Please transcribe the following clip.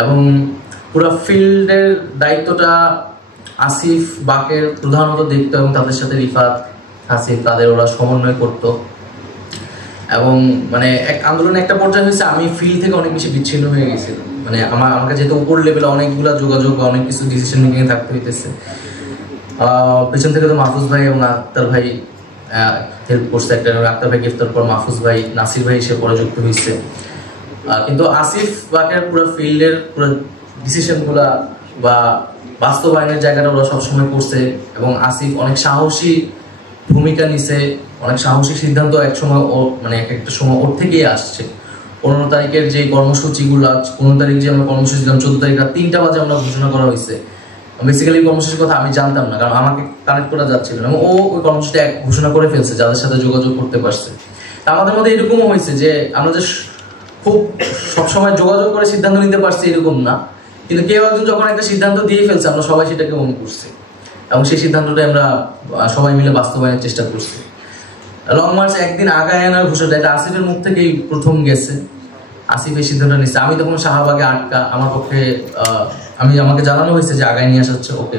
এবং পুরো ফিল্ডের দায়িত্বটা আসিফ বাকের প্রধানত দেখতো এবং তাদের সাথে রিফাত আসিফ তাদের ওরা সমন্বয় করতো। এবং মানে এক আন্দোলনে একটা পর্যায়ে হয়েছে আমি ফিল্ড থেকে অনেক বেশি বিচ্ছিন্ন হয়ে গেছিলাম, মানে আমাকে যেহেতু উপর লেভেলে অনেকগুলা যোগাযোগ বা অনেক কিছু ডিসিশন মেকিং থাকতে হইতেছে। পেছন থেকে তো মাহফুজ ভাই এবং আক্তার ভাই হেল্প করছে, একটা আক্তার ভাই গ্রেফতার পর মাহফুজ ভাই নাসির ভাই এসে পরে যুক্ত হয়েছে। কিন্তু আসিফ বাকের পুরো ফিল্ডের পুরো ডিসিশনগুলা বা বাস্তবায়নের জায়গাটা ওরা সবসময় করছে এবং আসিফ অনেক সাহসী ভূমিকা নিছে, অনেক সাহসী সিদ্ধান্ত একসময় মানে একটা সময় ওর থেকেই আসছে। 15 তারিখের যে কর্মসূচিগুলো, 15 তারিখ যে আমরা কর্মসূচি দিলাম, 14 তারিখ রাত 3টা বাজে আমরা ঘোষণা করা হয়েছে। বেসিক্যালি কর্মসূচির কথা আমি জানতাম না, কারণ আমাকে কানেক্ট করা যাচ্ছিল না। ও ওই কর্মসূচিটা ঘোষণা করে ফেলছে যাদের সাথে যোগাযোগ করতে পারছে। আমাদের মধ্যে এরকমও হয়েছে যে আমরা যে খুব সবসময় যোগাযোগ করে সিদ্ধান্ত নিতে পারছি এরকম না, কিন্তু কেউ একজন যখন একটা সিদ্ধান্ত দিয়ে ফেলছে আমরা সবাই সেটাকে মনে করছি এবং সেই সিদ্ধান্তটা আমরা সবাই মিলে বাস্তবায়নের চেষ্টা করছি। লং মার্চ একদিন আগায় আনার ঘোষণা এটা আসিফের মুখ থেকেই প্রথম গেছে। আসিফ এই সিদ্ধান্ত নিচ্ছে। আমি তখন শাহবাগে আটকা, আমার পক্ষে আমাকে জানানো হয়েছে যে আগায় নিয়ে আসা হচ্ছে ওকে।